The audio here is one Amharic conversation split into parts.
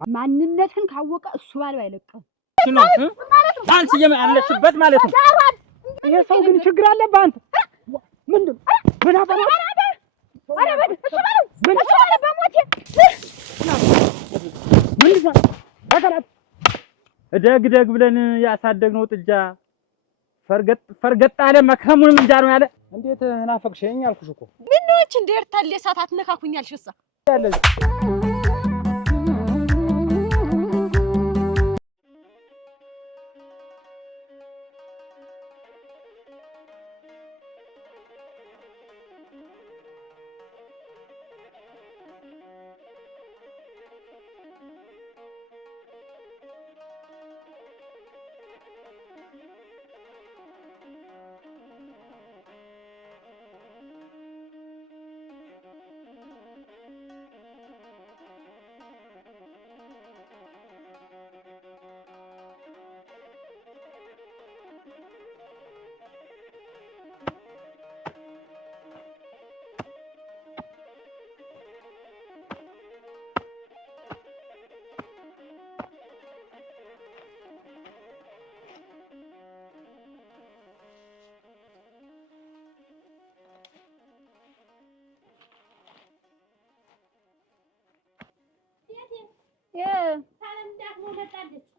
ማንነትን ካወቀ እሱ ባለው አይለቀም ነው አንቺ የማለሽበት ማለት ነው። ይሄ ሰው ግን ችግር አለበት አንተ ምንድን ምን አባራ አረ እሱ ባለው በሞቴ ምንድን አገራት ደግ ብለን ያሳደግነው ጥጃ ፈርገጥ አለ መከሙንም እንጃ ነው ያለ። እንዴት ናፈቅሽኝ አልኩሽ እኮ ምን ነው እቺ እንደርታለ ሰዓታት ነካኩኛልሽሳ ያለ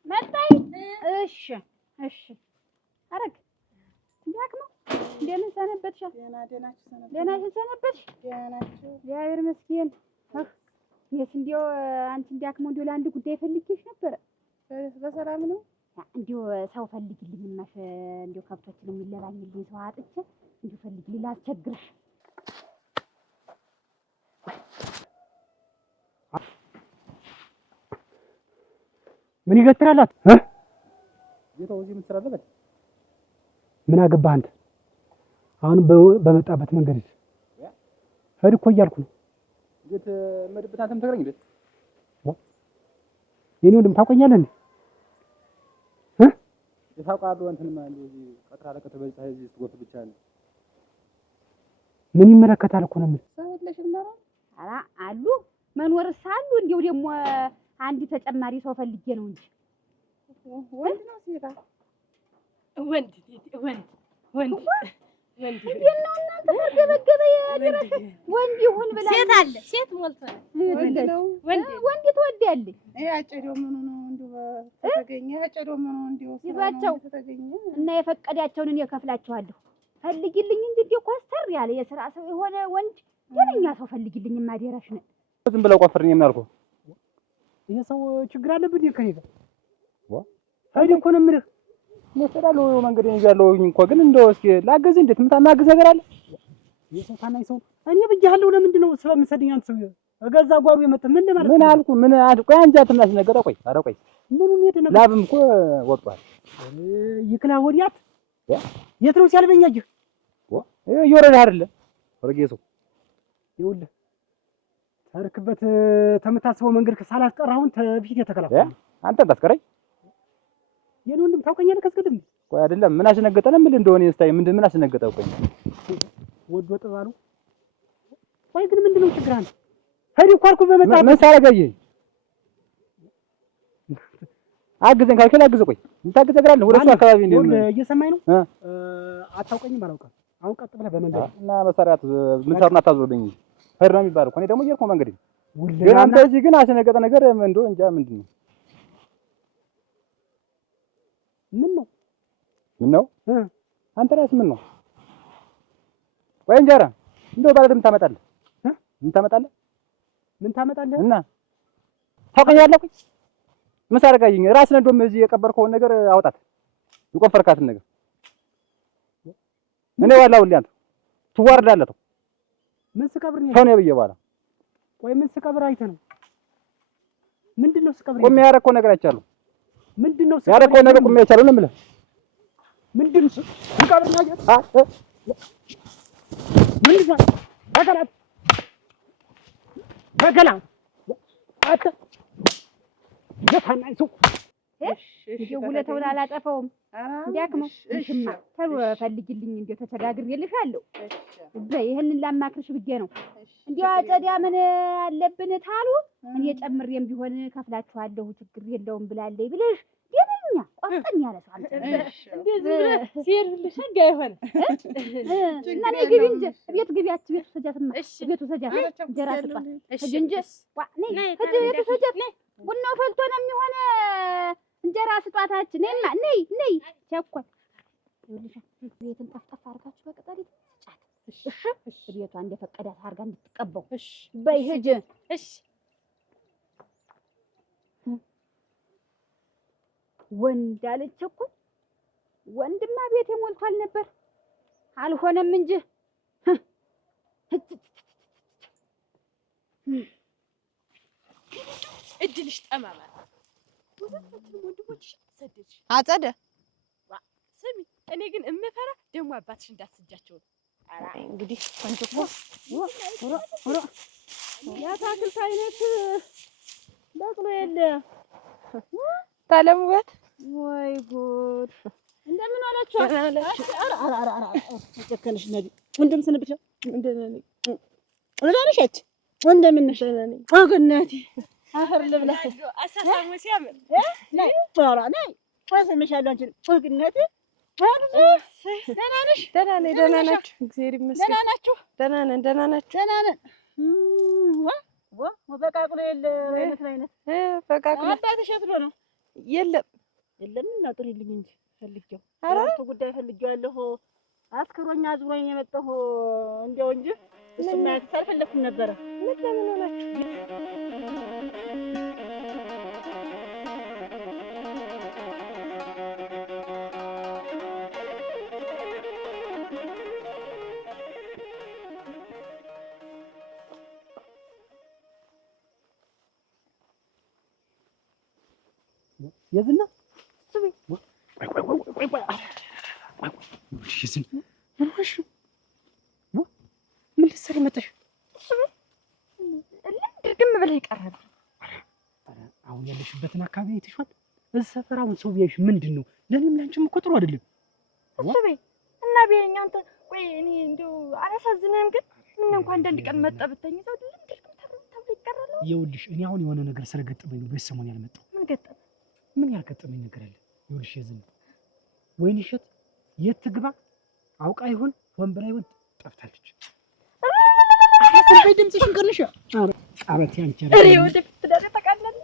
መጣይ እሺ አረግ እንዲያክማ እንደምን ሰነበትሽ? ደህና ሰነበትሽ? እግዚአብሔር ይመስገን። የት እንደው አንቺ እንዲያክማ እንደው ለአንድ ጉዳይ ፈልጌሽ ነበረ። በሰላም ነው? እንደው ሰው ፈልጊልኝ እናሽ እንደው ከብቶችን የሚለባኝልኝ ሰው አጥቼ እንደው ፈልጊልኝ ላስቸግርሽ። ምን ይገትራላት የታው እዚህ ምትሰራለበት ምን አገባህ አንተ? አሁን በመጣበት መንገድ ሄድ እኮ እያልኩ ነው። እንዴት መድብታተም ተገረኝ እንዴ? የኔ ወንድም ታውቀኛለህ እንዴ? የታውቃለሁ እንትን ማለት እዚህ ቀጥራ ለቀጥ በዚህ እዚህ ትጎፍ ብቻ ነው። ምን ይመለከታል እኮ ነው ምን ሰውለሽም ነው አሉ መኖርስ አሉ እንደው ደግሞ አንድ ተጨማሪ ሰው ፈልጌ ነው እንጂ ወንድ ነው ሴታ ወንድ ነው እናንተ ተገበገበ ያድረስ ወንድ ይሁን ብላ ሴት አለ ሴት ሞልቷል ወንድ ትወዳለች። አጨደው ምኑ ነው እንደው ተገኘ አጨደው ምኑ እንደው ይዟቸው እና የፈቀዳቸውን እኔ እከፍላቸዋለሁ። ፈልጊልኝ እንጂ እንደው ኮስተር ያለ የሥራ ሰው የሆነ ወንድ የኛ ሰው ፈልጊልኝ ማደራሽ ነው። ዝም ብለው ቆፍርኝ የሚያልኩ ይሄ ሰው ችግር አለበት ከኔ ጋር አይደል እኮ ነው የምልህ። መሰዳለው መንገድ ይያለው እንኳን ግን እንደው እስኪ ላገዝ እንዴት ማግዝ ነገር አለ። የሰው ታናይ ሰው እኔ ብያለሁ። ለምንድን ነው ስለምሰደኝ አንተ ሰው እገዛ ጓሩ የመጣ ምን ማለት ምን አልኩ ምን ቆይ አንጃትም ያስነገረ ቆይ ኧረ ቆይ ምኑን ሄደ ላብም እኮ ወጥቷል። ይክላ ወዲያት የት ነው ሲያልበኛጅህ ይወረዳ አይደለ ወረጌሱ ይኸውልህ ታርክበት ተመታሰበው መንገድ ሳላስቀራውን ተፊት የተከላከለ አንተ ታስቀረኝ የኔ ወንድም ታውቀኛለህ። ከስከደም ቆይ አይደለም ምን አስነገጠለ ምን እንደሆነ እስታይ ምን አስነገጠው ቆይ ወዶ ጥባሉ ቆይ ግን ምንድነው ችግር አንተ ሄድ እኮ አልኩህ በመጣ ምን ሳረጋዬ አግዘን ካልከለ አግዘ ቆይ እንታግዘ ገራለ ወደ እሱ አካባቢ እንደምን እየሰማኝ ነው አታውቀኝም አላውቅም አሁን ቀጥ ብለህ በመንገድ እና መሳሪያት ምን ሰሩና ታዞርብኝ ሄድ ነው የሚባለው እኮ እኔ ደግሞ እየሄድኩ መንገድ ግን አንተ እዚህ ግን አስነገጠ ነገር እንደው እንጃ ምንድነው ምን ነው አንተ ራስህ ምን ነው ወይ እንጀራ እንደው ባለድ ምን ታመጣለህ እና ታውቀኛለህ ቆይ ምን ሳረጋኝ ራስህ እንደውም እዚህ የቀበርከውን ነገር አውጣት የቆፈርካትን ነገር እኔ ዋላውልኝ አንተ ትዋርዳለህ ምን ስቀብር ነው ሆነ ብዬ በኋላ ቆይ ምን ስቀብር አይተህ ነው ምንድነው ስቀብር ቆም ያረከው ነገር አይቻለሁ ምንድነው ያረከው ነገር ቆም ያቻለሁ ነው የምልህ ምንድነው ስቀብር ነው ምንድነው በገላ አተ የታናይ ሰው እንዲያው ውለታውን አላጠፋውም። እንዲያክመው ሽማ ተሎ ፈልጊልኝ እንዲያው ተቸጋግሬልሻለሁ። ይሄንን ላማክርሽ ብዬ ነው። እንዲያው አጨዳ ምን አለብን ታሉ እኔ ጨምሬም ቢሆን ከፍላችኋለሁ ችግር የለውም ብላለኝ ብለሽ የነኛ ቆፍጠን ያለ ሰው አንተ እንደዚህ ሲሄድልሽ ህግ አይሆን እና ነይ ግቢ እንጂ ቤት ግቢያችሁ ቤቱ ሰጃትማ ቤቱ ሰጃት እንጀራ ስጧት እንጂ ነይ ቤቱ ሰጃት ቡናው ፈልቶ ነው የሚሆነ እንጀራ ስጧታችን ነይ ቸኮል ይኸውልሽ ቤትን ጠፍጠፍ አድርጋችሁ በቅጠል ጫት እሺ ቤቷ እንደፈቀዳት አድርጋ እንድትቀበው እሺ በይ ሂጂ እሺ ወንድ አለች እኮ ወንድማ ቤት ሞልቷል ነበር አልሆነም እንጂ እድልሽ ጠማማ ወንድሞችሽ ሰደድሽ አጸደ ስሚ እኔ ግን እምፈራ ደግሞ አባትሽ እንዳትስጃቸው ኧረ እንግዲህ አንቺ እኮ የአታክልት አይነት በቅሎ የለ ታለሙበት ወይ ጉድ እንደምን አላችሁ? ጨከንሽ ነዲ ወንድም ስንብቻ እንደነሽ እንደምንሽ አገናቲ አፈር ልብላ አሳሳሙ ሲያምር ነይ ጦራ ነይ ወስምሻለሁ አንቺ ወግነቴ ደህና ነሽ? ደህና ነኝ። ደህና ናችሁ? እግዚአብሔር ይመስገን። ደህና ናችሁ? ደህና ነን። ደህና ናችሁ? ደህና ነን። በቃቅሎ የለ አይነት በቃቅሎ አባትሽ የት ነው? የለም እና ጥሪልኝ እንጂ ፈልጌው አራቱ ጉዳይ ፈልጌዋለሁ። አስክሮኛ አዝሮኝ የመጣሁ እንደው እንጂ እሱማ አልፈለኩም ነበረ። ምን ለምን ሆናችሁ? የዝና ምን ልትሰሪ መጣሽ? ድርግም ብለህ ይቀርብ። አሁን ያለሽበትን አካባቢ አይተሽዋል? እዚህ ሰፈር አሁን ሰው ቢያይሽ ምንድን ነው? ለእኔም ላንቺም እኮ ጥሩ አይደለም። እሱ በይ እና ቢያየኝ አንተ ቆይ እኔ እንደው አላሳዝንህም? ግን ምን እንኳን አንዳንድ ቀን መጣ ብትኝ ሰው ድርግም ተብሎ ይቀራል። ይኸውልሽ እኔ አሁን የሆነ ነገር ስለገጠመኝ ነው በሰሞን ያልመጣው። ምን ገጠመኝ? ምን ያልገጠመኝ ነገር አለ? ይኸውልሽ የዝና ወይንሸት የት ትግባ አውቃ ይሁን ሆን ብላ ይሁን ጠፍታለች። አሰልፈይ ድምፅሽን ቀንሽ። አረት ያንቺ አረ ወደ ትዳር ተቃለለ።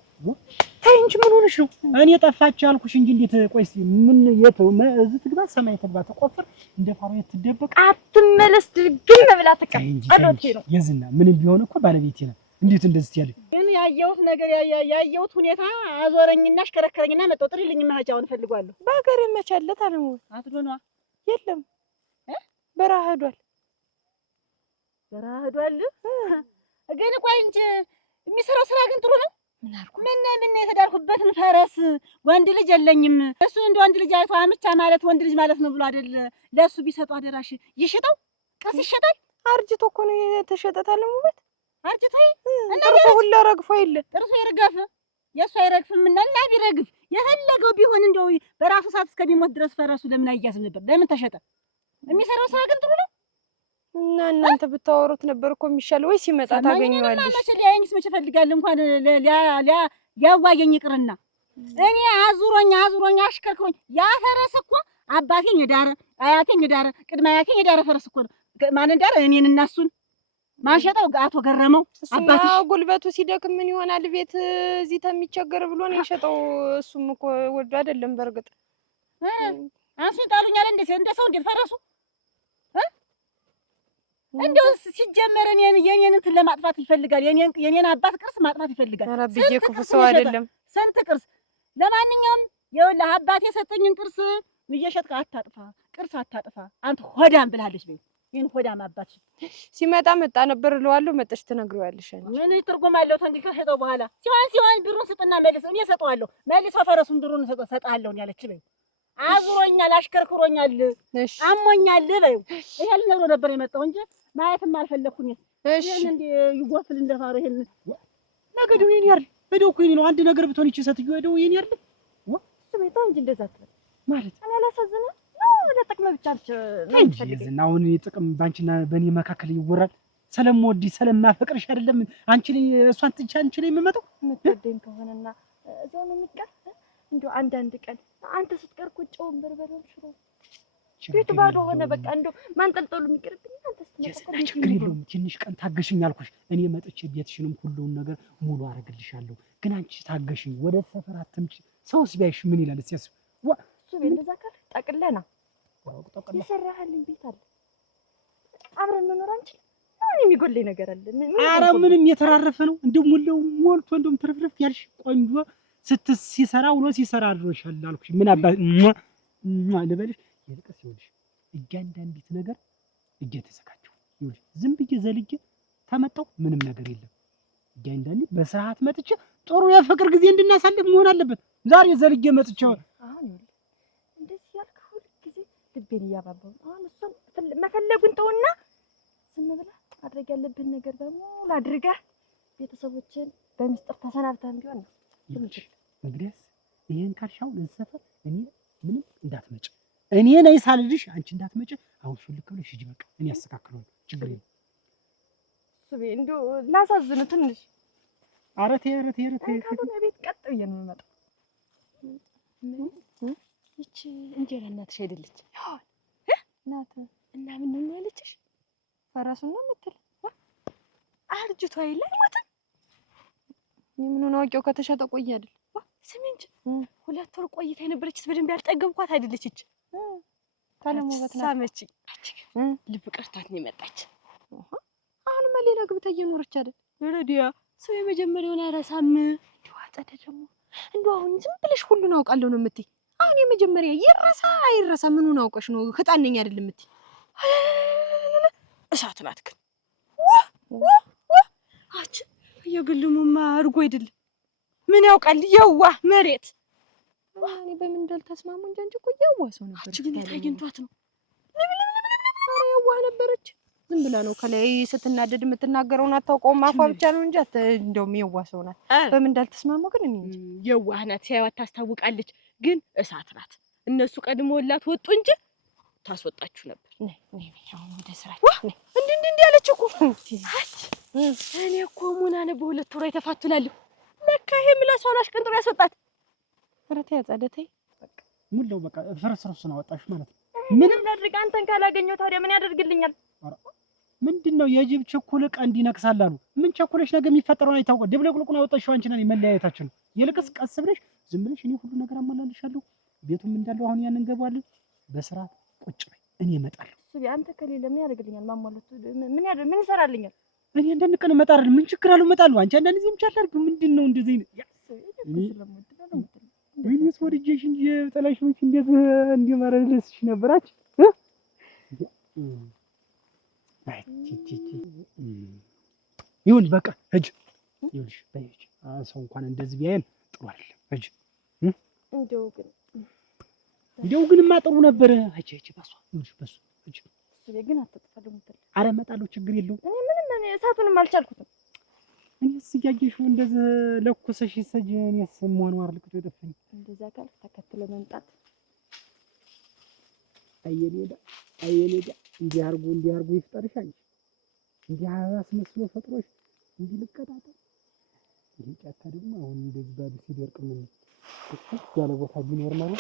ተይ እንጂ ምን ሆነሽ ነው? እኔ ጠፋች አልኩሽ እንጂ እንዴት ቆይስ ምን የት እዚህ ትግባ ሰማይ ትግባ ተቆፍር እንደ ፋሮ የት ትደበቅ አትመለስ ድርግም ብላ ተቀጣለች ነው። የዝና ምንም ቢሆን እኮ ባለቤቴ ነው። እንዴት እንደዚህ ያለ ግን ያየሁት ነገር ያየሁት ሁኔታ አዞረኝና አሽከረከረኝና መጣሁ። ጥሪልኝ መሀጃውን ፈልጓለሁ። በሀገር መቻለት አለሙ አትዶኗ የለም በረሃ ሄዷል። በረሃ ሄዷል። ግን ቆይ እንጂ የሚሰራው ስራ ግን ጥሩ ነው። ምን አልኩ? ምን የተዳርኩበትን ፈረስ ወንድ ልጅ የለኝም እሱ እንደ ወንድ ልጅ አይቶ አምቻ ማለት ወንድ ልጅ ማለት ነው ብሎ አይደል ለሱ ቢሰጡ አደራሽ ይሽጠው ቀስ ይሸጣል። አርጅቶ እኮ ነው የተሸጠት አለሙበት አርጅታይ እና ጥርሱ ሁላ ረግፎ የለ ጥርሱ ይርገፍ የሱ አይረግፍም እና ቢረግፍ የፈለገው ቢሆን እንደው በራሱ ሰዓት እስከሚሞት ድረስ ፈረሱ ለምን አይያዝም ነበር? ለምን ተሸጠ? የሚሰራው ስራ ግን ጥሩ ነው። እና እናንተ ብታወሩት ነበር እኮ የሚሻለው። ወይ ሲመጣ ታገኘዋለሽ። መቼ ሊያየኝስ መቼ እፈልጋለሁ እንኳን ሊያዋየኝ ይቅርና እኔ አዙሮኝ አሽከርክሮኝ ያ ፈረስ እኮ አባቴን የዳረ አያቴን የዳረ ቅድመ አያቴን የዳረ ፈረስ እኮ ነው። ማን እንዳረ እኔን እና እሱን ማሸጣው አቶ ገረመው አባትሽ ጉልበቱ ሲደክም ምን ይሆናል? ቤት እዚህ ተሚቸገር ብሎ ነው የሸጠው። እሱም እኮ ወዶ አይደለም በርግጥ አንሱኝ ጣሉኛል። እንደ ሰው እንዴት ፈረሱ እንደው ሲጀመር የኔን እንትን ለማጥፋት ይፈልጋል። የኔን አባት ቅርስ ማጥፋት ይፈልጋል። ኧረ ብዬ ክፉ ሰው አይደለም። ስንት ቅርስ ለማንኛውም ይኸውልህ አባቴ የሰጠኝን ቅርስ እየሸጥክ አታጥፋ፣ ቅርስ አታጥፋ አንተ ሆዳም ብላለች። በይ ይሄን ሆዳም አባትሽ ሲመጣ መጣ ነበር እለዋለሁ። መጥተሽ ትነግሪዋለሽ። ምን ትርጉም አለው? ተንዲል ከሸጠው በኋላ ሲሆን ብሩን ስጥና መልስ። እኔ እሰጠዋለሁ። መልሶ ፈረሱን ብሩን እሰጣለሁ ያለች በይ አዙሮኛል፣ አሽከርክሮኛል፣ አሞኛል በይ ይሄ ልነግረው ነበር የመጣው እንጂ ማየትም አልፈለኩኝ። እሺ እንዴ ይጎፍል እንደፋሩ ይሄን ነገ ደው ይሄን ያርል በደው እኮ ይሄን ነው አንድ ነገር ብትሆን ይቺ ሰትዮ ደው ይሄን ያርል ቤት እንጂ እንደዛ አትበል ማለት እኔ አላሳዝንም ነው ለጥቅም ብቻ አሁን ጥቅም ባንቺና በእኔ መካከል ይወራል። ስለምወድሽ ስለማፈቅርሽ አይደለም አንቺ ላይ እሷን ትቼ አንቺ ላይ የምመጣው የምትወደኝ ከሆነና እዛው ነው የሚቀር እንደው አንዳንድ ቀን አንተ ስትቀር እኮ ጨውን በርበሬውን ሽሮ ቤቱ ባዶ ሆነ። በቃ እንደው ማንጠልጠሉ የሚቀርብኝ አንተ ስትመጣ ችግር የለውም። ትንሽ ቀን ታገሽኝ አልኩሽ። እኔ መጥቼ ቤትሽንም ሁሉን ነገር ሙሉ አደርግልሻለሁ። ግን አንቺ ታገሽኝ። ወደ ሰፈር አትምጪ። ሰውስ ቢያይሽ ምን ይላል? እስኪ ያስብ። እሱ እንደዛ ካለ ጠቅለና የሰራህልኝ ቤት አለ አብረን መኖር አንችልም። አሁን የሚጎለኝ ነገር አለ። ኧረ ምንም የተራረፈ ነው። እንደው ሙሉ ሞልቶ እንደውም ትርፍርፍ ያልሽ ቆንጆ ሲሰራ ውሎ ሲሰራ አድሮሻል አልኩሽ። ምን አባት ልበልሽ? ይልቅስ ይኸውልሽ እያንዳንዲት ነገር እየተዘጋጀሁ ይኸውልሽ ዝም ብዬ ዘልጌ ተመጣሁ ምንም ነገር የለም። እያንዳንዲት በሰዓት መጥቼ ጥሩ የፍቅር ጊዜ እንድናሳልፍ መሆን አለበት። ዛሬ ዘልጌ መጥቼ አሁን እንደዚህ ያልክ ሁሉ ጊዜ ልቤን እያባባው አሁን እሷን መፈለጉን ተውና ዝም ብለህ ማድረግ ያለብን ነገር በሙሉ አድርገህ ቤተሰቦችን በሚስጥር ተሰናብተን ቢሆን ነው። እንግዲያስ ይሄን ካልሻው ለሰፈር እኔ ምንም እንዳትመጭ እኔ ነኝ ሳልልሽ አንቺ እንዳትመጭ። አሁን ሹልክ ብለሽ ሂጂ በቃ እኔ አስተካክለዋለሁ። ችግር የለም። እሱ እንደው ላሳዝን ትንሽ ኧረ ተይ ቤት ቀጥ ብዬ ነው የምመጣው። ይቺ እንጀራ እናትሽ አይደለች ናት እና ምን ነው ያለችሽ? ፈራሱን ነው የምትል አርጅቷ አይደል አይሞትም። ምኑን አውቄው ከተሸጠ ቆይ አይደል? ስሚ እንጂ 2 ወር ቆይታ የነበረችት በደንብ ያልጠገብኳት አይደለች እቺ ታለሞበት ናት። ሳመችኝ ልብ ቀርቷት ነው የመጣች። አሁንማ ሌላ ግብታ እየኖረች አይደል? ወረዲያ ሰው የመጀመሪያውን አይረሳም። እንደው አጸደ ደግሞ እንደው አሁን ዝም ብለሽ ሁሉን አውቃለሁ ነው የምትይ? አሁን የመጀመሪያ ይረሳ አይረሳ ምኑን አውቀሽ ነው? ህፃን ነኝ አይደል የምትይ? እሳት ናት ግን አች የግልሙማ እርጎ አይደል ምን ያውቃል? የዋህ መሬት እኔ በምን እንዳልተስማሙ እንጂ አንቺ እኮ የዋህ ሰው ነበር። አንቺ ግን ታይንቷት ነው የዋህ ነበረች። ዝም ብላ ነው ከላይ ስትናደድ የምትናገረውን አታውቀውም። አፏ ብቻ ነው እንጂ እንደውም የዋህ ሰው ናት። በምን እንዳልተስማሙ ግን እኔ እንጂ የዋህ ናት። ሲያዩት ታስታውቃለች፣ ግን እሳት ናት። እነሱ ቀድመውላት ወጡ እንጂ ታስወጣችሁ ነበር። ነይ አሁን ወደ ስራችን እንዴ ያለች እኮ እኔ እኮ ሙና ነው በ2 ወር የተፋቱላለሁ። ለካ ይሄ ምላሷን አሽቀንጥሮ ያስወጣት። ኧረ ተይ አጸደ ተይ በቃ ሙሉ በቃ ፍርስርሱን አወጣሽ ማለት ነው። ምንም ላድርግ? አንተን ካላገኘው ታዲያ ምን ያደርግልኛል? ምንድነው የጅብ ችኩል ቀንድ ይነክሳል አሉ። ምን ቸኩለሽ ነገ የሚፈጠረውን አይታወቅ። ድብልቅልቁን አወጣሽው አንቺ ነኝ መለያየታችን ነው። ይልቅስ ቀስ ብለሽ ዝም ብለሽ እኔ ሁሉ ነገር አሟላልሻለሁ። ቤቱም እንዳለው አሁን ያን እንገባለን። በስርዓት ቁጭ በይ እኔ እመጣለሁ። እሱ አንተ ከሌለ ምን ያደርግልኛል? ማሟላቱ ምን ይሰራልኛል? እኔ አንዳንድ ቀን እመጣለሁ። ምን ችግር አለው? እመጣለሁ። አንቺ አንዳንድ ጊዜ ብቻ አላርግ። ምንድነው እንደዚህ ወይኔስ ወድጄሽ እንጂ ጠላሽሽ እንደዚህ እንዲመረልስሽ ነበራች ይሁን በቃ ሂጅ። ይኸውልሽ በይጅ ሰው እንኳን እንደዚህ ቢያየን ጥሩ አይደለም። ሂጅ እንደው ግን ማጥሩ ነበር። አይ ባሷ ይኸውልሽ በሱ ሂጅ። ግን አትጥፋለሁ ምትል ኧረ እመጣለሁ ችግር የለውም። እኔ እሳቱንም አልቻልኩትም። እኔስ እያየሽው እንደዚህ ለኩሰሽ ይሰጅ እኔስ መሆን ዋርልቅቶ ይደፈኝ እንደዛ ካል ተከትለ መምጣት አየኔዳ እንዲህ አርጎ ይፍጠርሽ። አንቺ እንዲህ አስመስሎ ፈጥሮሽ እንዲህ ልቀጣጣ። ይሄ ጫካ ደግሞ አሁን እንደዚህ ባብ ሲደርቅ ምን ያለ ቦታ ቢኖር ነው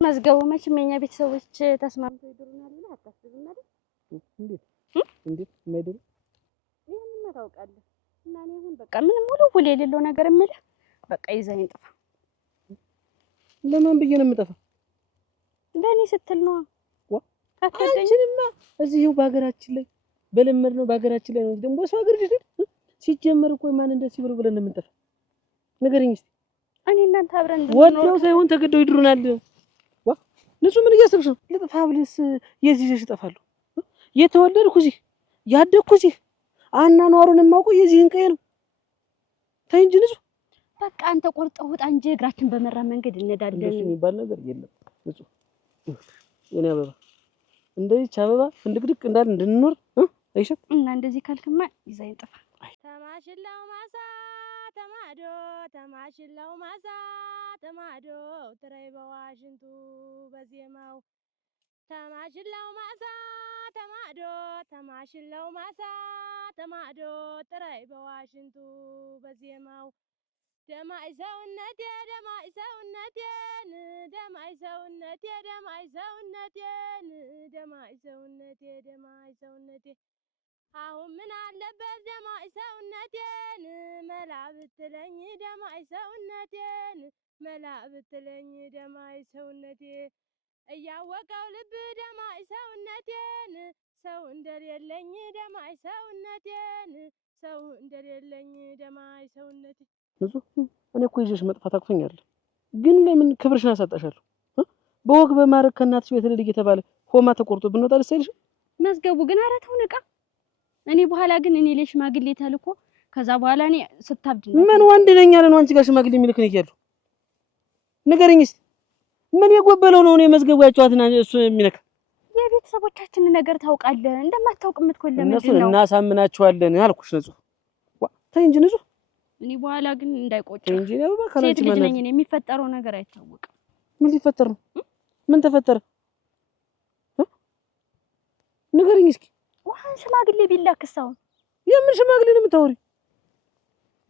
መዝገቡ መቼም የኛ ቤተሰቦች ተስማምተው ይድሩናል ብለህ አታስብም አይደል? እንዴት ማይድሩ ይሄንማ ታውቃለህ። እና እኔ አሁን በቃ ምንም ሙሉ የሌለው ነገር የምልህ በቃ ይዘኝ ጥፋ። ለማን ብዬ ነው የምጠፋው? ለኔ ስትል ነው። አንቺንማ እዚሁ በሀገራችን ላይ በለመድ ነው በሀገራችን ላይ ነው ደግሞ በሰው ሀገር ልጅ ሲጀመር እኮ ማን እንደዚህ ብለን የምንጠፋ ነገርኝ እስቲ። እኔ እናንተ አብረን ወዲያው ሳይሆን ተገደው ይድሩናል። ንጹህ ምን እያሰብሽ ነው? ልጥፋ ብለስ የዚህ ሸሽ እጠፋለሁ። የተወለድኩ እዚህ ያደግኩ እዚህ አናኗሩን የማውቀው የዚህን ቀዬ ነው። ተይ እንጂ ንጹህ በቃ አንተ ቆርጠው ውጣ እንጂ እግራችን በመራ መንገድ እንሄዳለን። እንደሱ የሚባል ነገር የለም ንጹህ። የኔ አበባ እንደዚህ አበባ ፍንድቅድቅ እንዳል እንድንኖር አይሽ እና እንደዚህ ካልክማ ይዘኝ ጥፋ። ተማሽላው ማሳ ተማዶ ተማሽላው ማሳ ተማዶ ትረይ በዋሽንቱ በዜማው ተማሽላው ማሳ ተማዶ ተማሽላው ማሳ ተማዶ ትረይ በዋሽንቱ በዜማው ደማይ ሰውነቴ ደማይ ሰውነቴን ደማይ ሰውነቴ ደማይ ሰውነቴን ደማይ ሰውነቴ ደማይ ሰውነቴ አሁን ምን አለበት ደማይ ሰውነቴን መላ ብትለኝ ደማይ ሰውነቴን መላ ብትለኝ ደማይ ሰውነቴ እያወቀው ልብ ደማይ ሰውነቴን ሰው እንደሌለኝ ደማይ ሰውነቴን ሰው እንደሌለኝ ደማይ ሰውነቴ እኔ እኮ ይዤሽ መጥፋት አቅቶኛል። ግን ለምን ክብርሽን አሳጣሻለሁ? በወግ በማረግ ከእናትሽ ቤት ልጅ እየተባለ ሆማ ተቆርጦ ብንወጣ ደስ አይልሽም? መዝገቡ ግን ኧረ ተው ንቃ። እኔ በኋላ ግን እኔ ለሽማግሌ ተልኮ ከዛ በኋላ እኔ ስታብድ ምን ወንድ ነኝ ያለ ነው አንቺ ጋር ሽማግሌ የሚልክ ነው ይያሉ? ንገረኝ እስኪ ምን የጎበለው ነው? እኔ መዝገቡ ያጫዋትና እሱ የሚነካ የቤተሰቦቻችን ነገር ታውቃለህ። እንደማታውቅ የምትኮል ለምንድን ነው? እነሱን እናሳምናቸዋለን አልኩሽ። ንጹህ ተይ እንጂ ንጹህ። እኔ በኋላ ግን እንዳይቆጭ እንጂ ነው በካላንቺ ሴት ልጅ ነኝ። የሚፈጠረው ነገር አይታወቅም። ምን ሊፈጠር ነው? ምን ተፈጠረ? ንገረኝ እስኪ። ዋን ሽማግሌ ቢላክሳው የምን ሽማግሌ ነው የምታወሪው?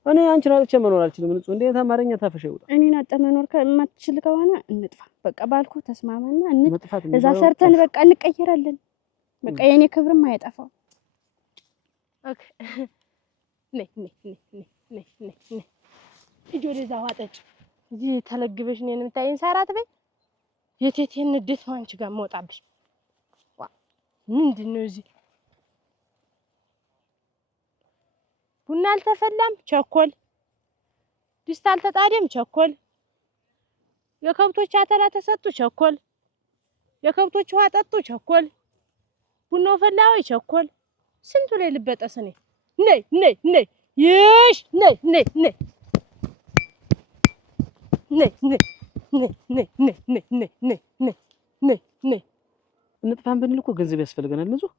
እኔ አንቺን አጥቼ መኖር አልችልም። ንጹህ እንዴት አማርኛ ታፈሽ ይወጣ። እኔን አጥቼ መኖር ከማትችል ከሆነ እንጥፋ። በቃ ባልኩ ተስማማና እዛ ሰርተን በቃ እንቀየራለን። በቃ የኔ ክብርም አይጠፋው። ኦኬ ነይ ነይ ነይ ነይ ነይ ነይ ሂጂ ወደዛ ዋጠጭ። እዚህ ተለግበሽ እኔን የምታይኝ ሳራት በይ። የቴቴን ንዴት ነው አንቺ ጋር መውጣብሽ። ምንድን ነው እዚህ ቡና አልተፈላም ቸኮል፣ ድስት አልተጣደም ቸኮል፣ የከብቶች አተላ ተሰጡ ቸኮል፣ የከብቶች ውሃ ጠጡ ቸኮል፣ ቡናው ፈላው ቸኮል። ስንቱ ላይ ልበጠስ እኔ። ነይ ነይ ነይ ይሽ ነይ ነይ ነይ ነይ ነይ ነይ ነይ ነይ ነይ ነይ ነይ ነይ ነይ እንጥፋን ብንል እኮ ገንዘብ ያስፈልገናል። ንጹህ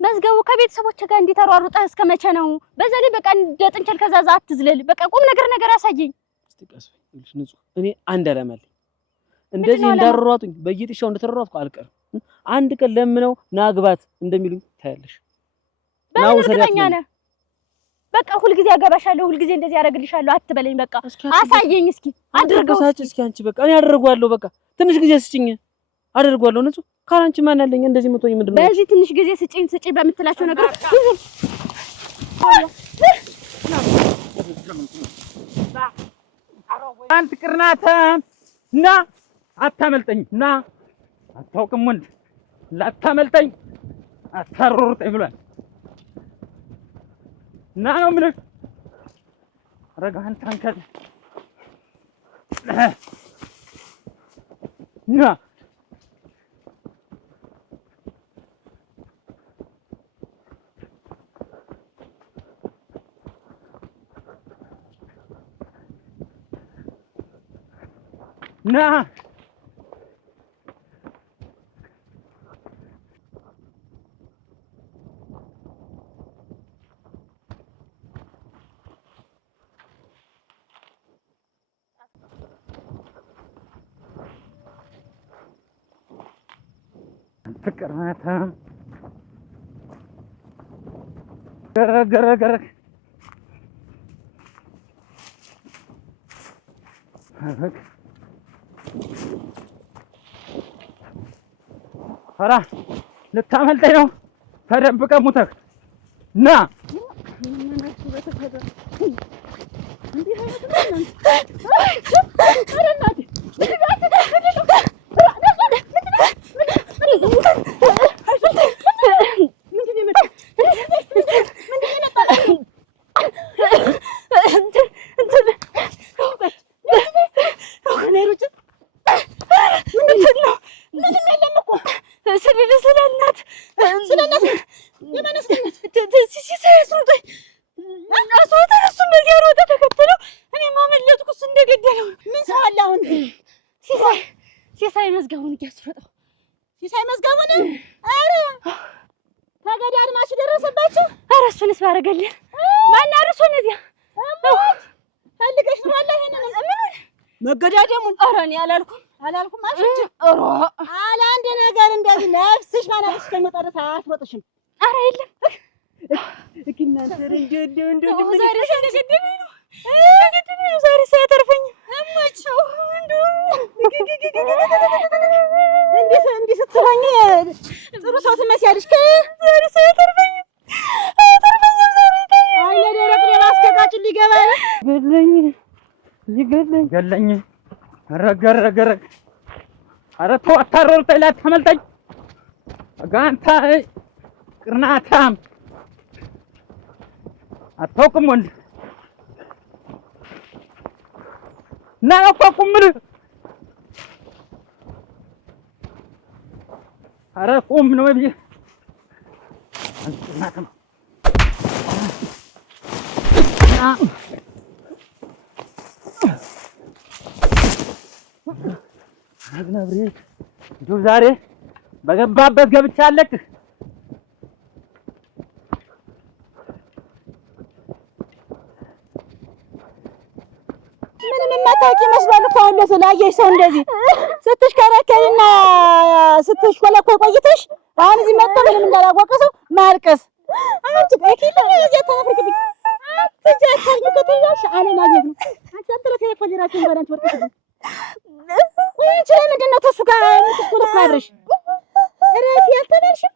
መዝገቡ ከቤተሰቦች ጋር እንዲተሯሩጣ እስከ መቼ ነው? በዛ ላይ በቃ እንደ ጥንቸል ከዛዛ አትዝለል። በቃ ቁም ነገር አሳየኝ። እስቲ ቀስ ይልሽ ንጹህ። እኔ አንድ አላማ አለኝ። እንደዚህ እንዳሯሯጡኝ በየጥሻው እንደተሯሯጥኩ አልቀርም። አንድ ቀን ለምነው ናግባት እንደሚሉኝ ታያለሽ። በምን እርግጠኛ ነህ? በቃ ሁልጊዜ አገባሻለሁ፣ ሁልጊዜ እንደዚህ ያደርግልሻለሁ አትበለኝ። በቃ አሳየኝ እስኪ አድርገው እስኪ አንቺ በቃ እኔ አደርገዋለሁ። በቃ ትንሽ ጊዜ ስጭኝ አደርገዋለሁ። ንጹህ ካላንቺ ማን አለኝ? እንደዚህ መቶኝ ምንድነው? በዚህ ትንሽ ጊዜ ስጭኝ በምትላቸው ነገር አንተ ቅርናታ እና አታመልጠኝ እና አታውቅም ወንድ ላታመልጠኝ አታሮርጠኝ ብሏል። እና ነው የምልህ ረጋህን ታንከት እና ና ፍቅራታ ገረገረ ኧረ ልታመልጠኝ ነው? ተደብቀህ ሙተህ ና ተገዳድማችሁ ደረሰባችሁ? ኧረ እሱንስ ባደረገልን ማን አርሶ እነዚያ ፈልገሽ ነው አለ ይሄንን ምን መገዳደሙን ኧረ እኔ አላልኩም አልሽ ኧረ አለ አንድ ነገር እንደዚህ ነፍስሽ ማናለሽ ከመጣደስ አትወጥሽም። ኧረ የለም እኪናንተ እንደው ዛሬ ተገደለ ነው ዛሬ ሳያተርፈኝ እማቸው እንዴ ስትሆኚ ጥሩ ሰው ትመስያለሽ። ዛሬ ሳያተርፈኝ አይነ ደረቅ ለማስከካችን ሊገባ ገለኝ ረገረገረ ኧረ ተው አታሮርተኝ ላታመልጠኝ ጋንታ ቅርናታም አታውቅም ወንድ ና አቋቁም ምን ኧረ ቁም ነው ብዬ አንተናተም አግናብሬ እንደው ዛሬ በገባበት ገብቻለክ ምንም የማታውቂ ይመስላል እኮ አሁን ስላየሽ ሰው እንደዚህ ስትሽከረከሪና ስትሽኮለኮይ ቆይተሽ አሁን እዚህ መጥቶ ምንም እንዳላወቀ ሰው ማልቀስ አንቺ ከኪለ እዚህ ተፈርክብኝ አትጃታኝ ከተያሽ አለማግኘት ነው። አንቺ አጥረ ቴሌፎን ራስን ባላንቺ ወርቀሽ አንቺ ለምንድን ነው ተሱ ጋር የምትሽኮለኮረሽ? እረፊ ያልተባልሽም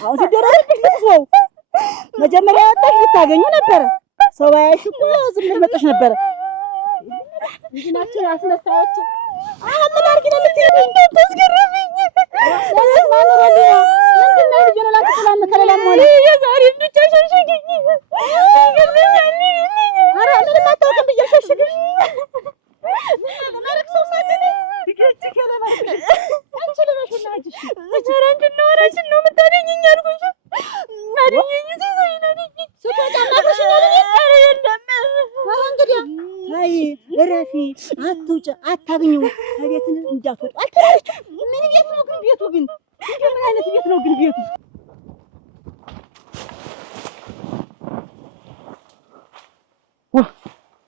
አሁን ሲደረስብሽ ልትሰው መጀመሪያ ወጣሽ ልታገኙ ነበር። ሰው ባያሽ እኮ ዝም ብለሽ መጥተሽ ነበር። እንዲናቸው ያስነሳዎች ምን አድርጊ ነው የምትይኝ? እንዳታስገርምኝ ማኖራሊ ምንድን ነው ልጅ ነው ከሌላም ሆነ የዛሬ ብቻ ሸሽግኝ ይገርመኛል። ኧረ ምንም አታውቅም ብዬሽ ሸሽግኝ ማረግ ሰው ሳትኔ ይገጭ ከለማሽ አንቺ ለበሽና አጅሽ ኧረ ወራችን ነው የምታገኘኝ አልኩሽ ማደኘኝ ዘይናኝ ሱታጫማሽ ነው ኧረ የለም እንግዲህ አይ እረፊ አትውጭ አታግኙ ከቤትን እንዳትወጡ አልተራችሁ። ምን ቤት ነው ግን ቤቱ ግን ምን አይነት ቤት ነው ግን ቤቱ?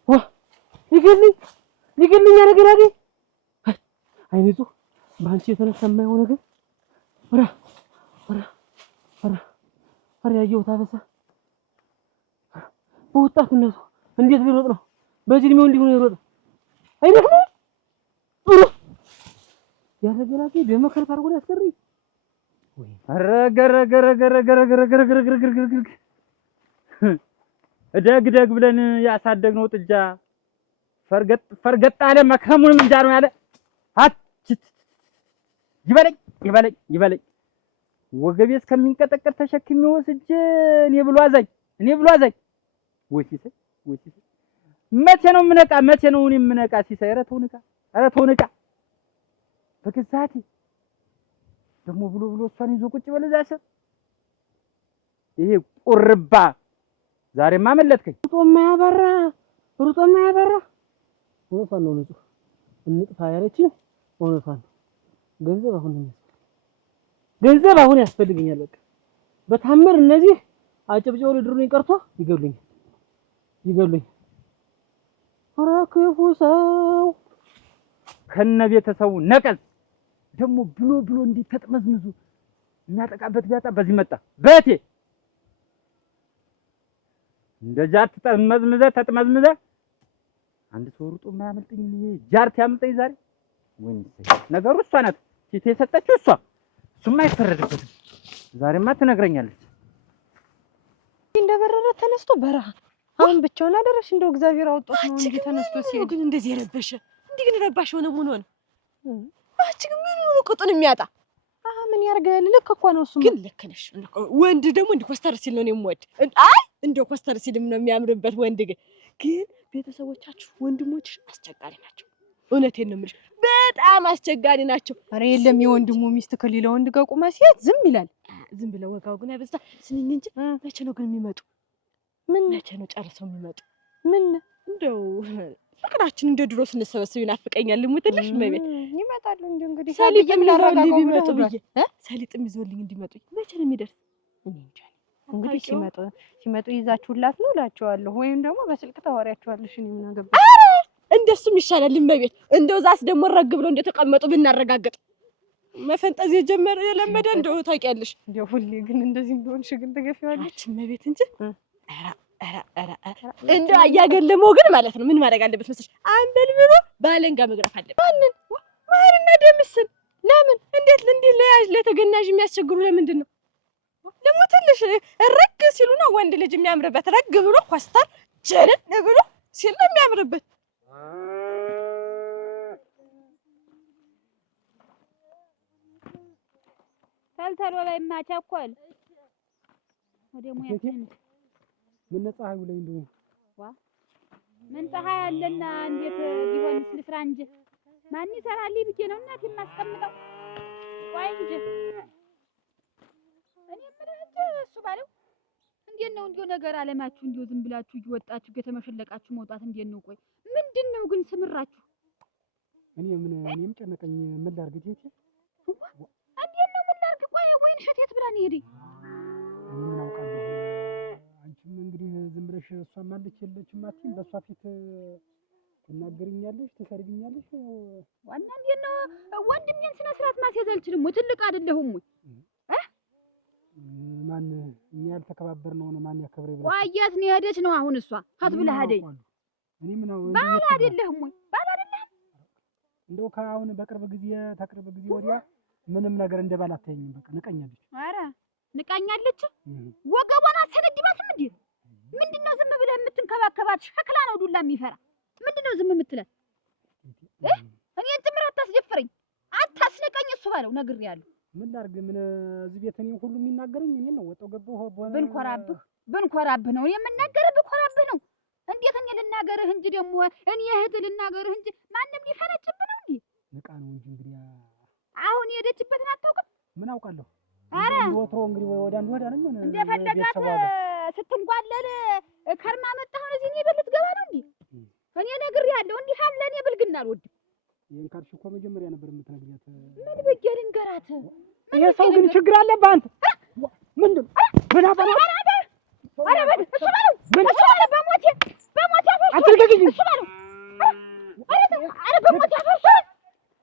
ዋ ይገልኝ ነገር አገኝ አይኔቱ በአንቺ የተነሳ የማይሆን ነገር ኧረ ያየሁት አበሳ በወጣትነቱ እንዴት ሊሮጥ ነው? በዚህ እድሜው እንዲሁ ነው የሮጠው። አይደክም ያለ ገላቴ በመከራ አርጎ ያስቀረኝ ወይ አረገረገረገረገረገረገረገረገረገረገረገረገረ እደግ ብለን ያሳደግነው ጥጃ ፈርገጥ አለ መክረሙንም እንጃ ነው ያለ ይበለኝ ወገቤ እስከሚንቀጠቀጥ ተሸክሜ ወስጄ እኔ ብሎ አዛኝ ወይስ መቼ ነው የምነቃ? መቼ ነው እኔ የምነቃ? ሲሳይ ኧረ ተው ንቃ በግዛቴ ደግሞ ብሎ እሷን ይዞ ቁጭ በለ እዛ ስር ይሄ ቁርባ ዛሬማ አመለጥከኝ። ሩጦ የማያበራ እውነቷን ነው። ንጹህ እንጥፋ ያለችኝ እውነቷን ነው። ገንዘብ አሁን ያስፈልገኛል። በቃ በታምር እነዚህ አጨብጨው ልድሩኝ ቀርቶ ይገሉኛል። ኧረ ክፉ ሰው ከነ ቤተሰቡ ነቀዝ ደግሞ ብሎ እንዴት ተጥመዝምዙ የሚያጠቃበት ቢያጣ በዚህ መጣ በቴ እንደጃት ተጥመዝምዘ አንድ ሰው ሩጦ የማያመልጠኝ ጃርት ያመልጠኝ ዛሬ ወይ ነገሩ እሷ ናት ፊት የሰጠችው እሱማ አይፈረድበትም። ዛሬማ ትነግረኛለች። እንደበረረ ተነስቶ በረሃ አሁን ብቻውን አደረሽ። እንደው እግዚአብሔር አውጣት ነው እንጂ ተነስቶ ሲሄድ ግን እንደዚህ የረበሸ እንዴ ግን ረባሽ ሆነ ምን ሆነ? ግን ምን ሆነ ቁጡን የሚያጣ ምን ያርጋል? ልክ እኮ ነው እሱ። ግን ልክ ነሽ። ወንድ ደግሞ እንደ ኮስተር ሲል ነው የምወድ። አይ እንደ ኮስተር ሲልም ነው የሚያምርበት ወንድ። ግን ቤተሰቦቻችሁ ወንድሞች አስቸጋሪ ናቸው። እውነቴን ነው የምልሽ፣ በጣም አስቸጋሪ ናቸው። ኧረ የለም የወንድሙ ሚስት ከሌላ ወንድ ጋር ቁማ ሲሄድ ዝም ይላል። ዝም ብለው ወጋው ግን አይበዛ ስንኝ እንጂ መቼ ነው ግን የሚመጡ? መቼ ነው ጨርሰው የሚመጡ? እንደው ፍቅራችን እንደ ድሮ ስንሰበሰብ ይናፍቀኛል። ልሙትልሽ መቤት ይመጣሉ። እንዴ እንግዲህ ሰሊጥም ላረጋጋው ቢመጡ ብዬ ሰሊጥም ይዞልኝ እንዲመጡ መቼ ነው የሚደርስ? እንግዲህ ሲመጡ ይዛችሁላት ነው እላቸዋለሁ፣ ወይም ደግሞ በስልክ ታወሪያቸዋለሽ። እኔ ምን አገባኝ? እንደሱም ይሻላል እመቤት። እንደው ዛስ ደግሞ ረግ ብሎ እንደተቀመጡ ብናረጋግጥ። መፈንጠዝ የለመደ እንደው ታውቂያለሽ። እንደው ሁሌ ግን እንደዚህ እንደሆንሽ ግን ትገፊዋለሽ እመቤት እንጂ እንደው አያገለመው ግን ማለት ነው። ምን ማድረግ አለበት መሰለሽ? አንበል ብሎ ባለንጋ መግረፍ አለበት። ማንን? ማርና ደምስን። ለምን? እንዴት እንዲህ ለተገናዥ የሚያስቸግሩ ለምንድን ነው? ደግሞ ትንሽ ረግ ሲሉ ነው ወንድ ልጅ የሚያምርበት። ረግ ብሎ ኮስተር ጀነን ብሎ ሲል ነው የሚያምርበት። ተልተሎ በይማ ቸኮል ወደ ሙያችን ምን ፀሐዩ ላይ እንደው ምን ፀሐይ አለና እንዴት ቢሆንስ ልስራ እንጂ ማን ይሰራልኝ ብዬ ነው እናቴ የማስቀምጠው። ቆይ እንጂ እኔ የምልህ እሱ ባለው እንዴት ነው እንዲሁ ነገር አለማችሁ እንዲሁ ዝም ብላችሁ እየወጣችሁ እየተመሸለቃችሁ መውጣት እንዴት ነው? ቆይ ምንድን ነው ግን ስምራችሁ? እኔም ጨነቀኝ። ምን ላድርግ እቴቴ? እንዴት ነው ምን ላድርግ? ቆይ ወይን እሸት ብላ ነው ሄደኝ። ምን አውቃለሁ። አንቺም እንግዲህ ዝም ብለሽ እሷም አለች የለችም አትይም። በእሷ ፊት ትናገሪኛለሽ፣ ትሰርቢኛለሽ። ዋና እንዴት ነው ወንድሜን ስነ ስርዓት ማስያዝ አልችልም ወይ? ትልቅ አይደለሁም ወይ? ማን እኛ ያልተከባበርነው ነው ማን ያከብረ ይብላ። ቆየት ነው ሄደች ነው አሁን እሷ ሀት ብላ ሄደኝ። እኔ ምን ነው ባል አይደለሁም ወይ? ባል አይደለህም? እንደው ከአሁን በቅርብ ጊዜ ወዲያ ምንም ነገር እንደባል አታየኝም። በቃ ንቀኛለች። ኧረ ንቀኛለች። ወገቧን አትሰነድባትም እንዴ? ምንድነው ዝም ብለህ የምትንከባከባት? ሸክላ ነው ዱላ የሚፈራ። ምንድነው ዝም የምትለን? እኔን ትምር አታስደፍረኝ፣ አታስንቀኝ። እሱ ባለው ነግሬያለሁ። ምን ላድርግ? ምን እዚህ ቤት እኔ ሁሉ የሚናገረኝ እኔን ነው። ወጣው ገባሁ ብንኮራብህ ነው የምናገርህ። ብንኮራብህ ነው እንዴት እኔ ልናገርህ እንጂ ደግሞ እኔ እህትህ ልናገርህ እንጂ ማንም ሊፈነጭብህ ነው እንዴ? ንቃ ነው እንጂ እንግዲህ አሁን የሄደችበትን አታውቅም? ምን አውቃለሁ። ኧረ ወትሮ እንግዲህ ወደ አንድ ወደ አንድ ምን እንደፈለጋት ስትንጓለል ከርማ መጣህ። እዚህ እኔ ቤት ልትገባ ነው እንዴ? እኔ ነግሬሃለሁ። እንዲህ አለ እኔ ብልግና አልወድም። ይሄን ካልሽ እኮ መጀመሪያ ነበር የምትነግሪያት። ምን ብዬሽ ልንገራት? ይሄ ሰው ግን ችግር አለበት። አንተ ምንድን ምን አባራ ኧረ በል እሱ በለው በሞቴ አትልቀቅኝ። እሱ በለው ኧረ በሞቴ አፈርሽ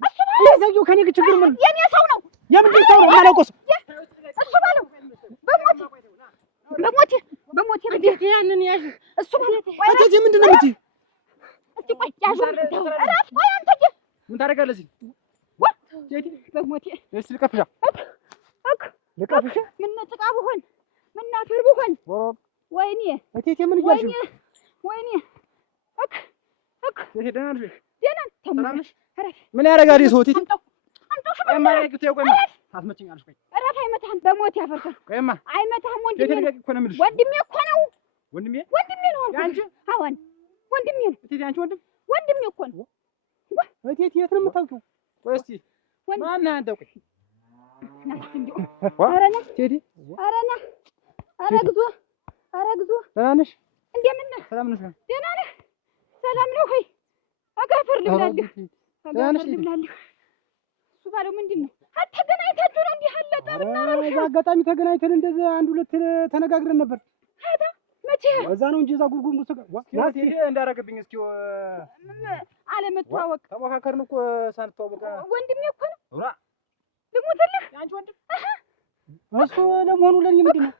እሱ በለው። ይሄ ሰውዬው ከእኔ ጋር ችግር ምን የኔ ሰው ነው። የምንድን ሰው ነው? የማላውቀው ሰው እሱ በለው በሞቴ እንዴት ያንን ያዥ እሱ በለው። አንተ ምንድን ነው የምትይው? እስቲ ቆይ ያዥ እራስ ቆይ አንተ ምን ታደርጋለህ እዚህ? በሞቴ እሺ ልቀፍሽ ምን ጭቃ ብሆን ምን አፈር ብሆን ወይኔ እቴቴ ምን እያልሽ ነው? ወይኔ እቴቴ ደህና ነሽ? ደህና ነሽ? ምን ያደርጋል ይሄ ሰው? እቴቴ ቆይማ አትመችኛለሽ። ቆይ እረፍ። አይመታህም። በሞት ያፈርካል። ቆይማ አይመታህም። ወንድሜ እኮ ነው የምልሽ። ወንድሜ እኮ ነው። ወንድሜ ነው አንቺ? አዎን ወንድሜ ነው። እቴቴ አንቺ ወንድሜ እኮ ነው። እቴቴ የት ነው የምታውቂው? ቆይ እስኪ ማን አንተ? ቆይ ኧረ ና ቴዲ ኧረ ና ኧረ ግዞ ደህና ነሽ? እንደምን ነህ? ሰላም ነሽ? ደህና ነህ? ሰላም ነው። ሆይ አጋፈር ልብላለሁ። እሱ ባለው ምንድን ነው? ተገናኝታችሁ ነው እንዲህ አለ ጠብና ረብሻ? አጋጣሚ ተገናኝተን እንደዚህ አንድ ሁለት ተነጋግረን ነበር። ታዲያ መቼ? እዛ ነው እንጂ እዛ ጉርጉር ውስጥ ናት እንዳደረገብኝ። እስኪ አለመተዋወቅ ተሞካከርን እኮ ሳንተዋወቅ። ወንድሜ እኮ ነው። ልሙትልህ አንቺ ወንድም እሱ ለመሆኑ ለኔ ምንድን ነው?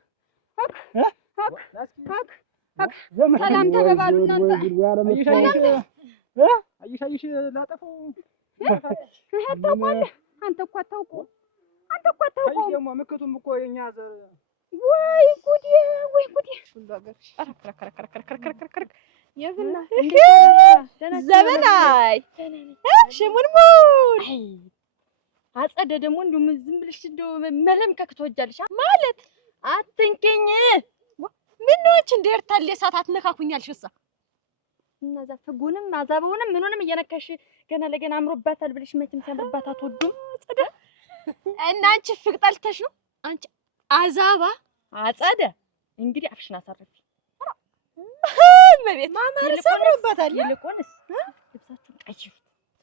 ሰላም ተበባሉ እናንተ። አይሽ ላጠፈው ታውቃለህ። አንተ እኮ አታውቀውም። ደግሞ ምክቱም እኮ የኛ ወይ ጉዴ ዘበናይ ሽሙንሙን አጸደ ደግሞ እንደው ዝም ብለሽ እንደው መለምከክ ትወጃለሽ ማለት አትንኪኝ። ምንዎች እንደርታል የሳት አትነካኩኛልሽ። እሷ እነዛ ፍጉንም አዛበውንም ምኑንም እየነካሽ ገና ለገና አምሮባታል ብለሽ መቼም ሲያምርባት አትወዱም። አጸደ እና አንቺ ፍቅጠልተሽ ነው አንቺ አዛባ አጸደ። እንግዲህ አፍሽን አሳርፊ። መቤት ማማር ሰምሮባታል። ይልቁንስ ልብሳችሁን ቀይሩ።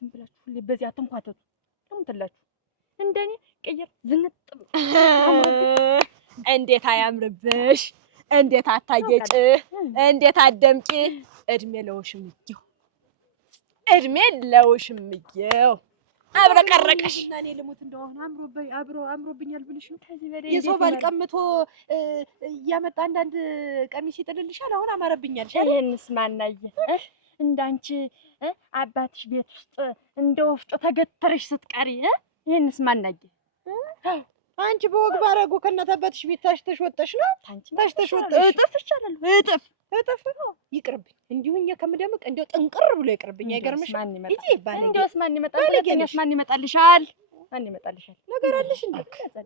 ዝም ብላችሁ ሁሌ በዚህ አትንኳተቱ። ለምን ትላችሁ እንደኔ ቀይር ዝንጥ እንዴት አያምርብሽ! እንዴት አታጌጭ! እንዴት አደምቂ! እድሜ ለውሽምየው እድሜ ለውሽምየው አብረቀረቀሽ እና እኔ ልሙት እንደሆነ አምሮብኛል ብልሽ ነው። የሰው ባል ቀምቶ እያመጣ አንዳንድ ቀሚስ ይጥልልሻል። አሁን አማረብኛል። ይሄንስ ማናየ እንዳንቺ አባትሽ ቤት ውስጥ እንደ ወፍጮ ተገተረሽ ስትቀሪ ይሄንስ ማናየ? አንቺ በወግ ባረጉ ከነተበትሽ ቤት ታሽተሽ ወጣሽ ነው። ታሽተሽ ወጣሽ እጥፍ ይቻላል። እጥፍ ይቅርብኝ። እንዲሁኛ ከምደምቅ እንደው ጥንቅር ብሎ ይቅርብኝ። አይገርምሽ? ማን ይመጣል? እጂ ባለጌ እንደውስ ማን ይመጣል? ለከኛስ ማን ይመጣልሻል? ማን ይመጣልሻል? ነገር አለሽ እንዴ?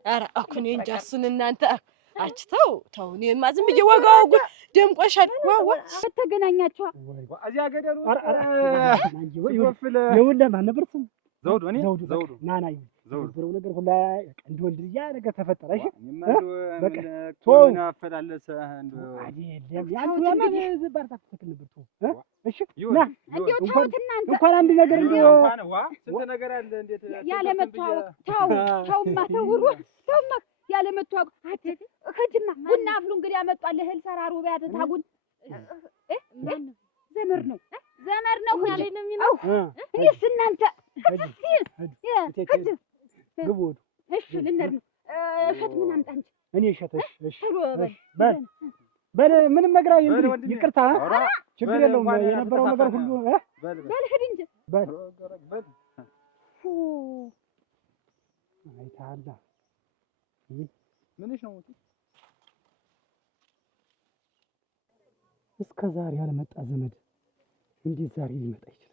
ኧረ አኩኔ እንጃ እሱን እናንተ አችተው ተው። እኔማ ዝም ብዬ ወጋው ጉድ ደምቆሻል። ዋዋ ተገናኛችሁ እዚያ ገደሉ ይኸውልህ ማን ነበር ስሙ? ዘውዱ። እኔ ዘውዱ ናና ዘውዱ ነገር ሁላ እንደ ወልድያ ነገር ተፈጠረ። እሺ በቃ ቶን አፈላለሰ እንደው አይደለም ያንተ ያማን ዝባርታ ተከለ ነበር። እሺ ና እንዴው ተውት እናንተ እንኳን አንድ ነገር እንደው እንኳን ስንት ነገር አለ። እንዴት ያለ መተዋወቅ ተውማ ተውሩ ተውማ ያለ መተዋወቅ ሂጂማ ቡና አፍሉ እንግዲህ ያመጣል እህል ሰራሩ ቢያት ታጉን ዘመር ነው ሂጂ ነው የሚለው እኔስ እናንተ ግቡ። እሺ ልንሄድ ነው። እሸት ምን አምጣ እንጂ እኔ እሸት። እሺ በል ምንም ነገር ይቅርታ፣ ችግር የለውም። የነበረው ነገር ሁሉ በል ሂድ እንጂ በል አይታላ ምንሽ ነው? እስከ ዛሬ ያልመጣ ዘመድ እንዴት ዛሬ ሊመጣ ይችላል?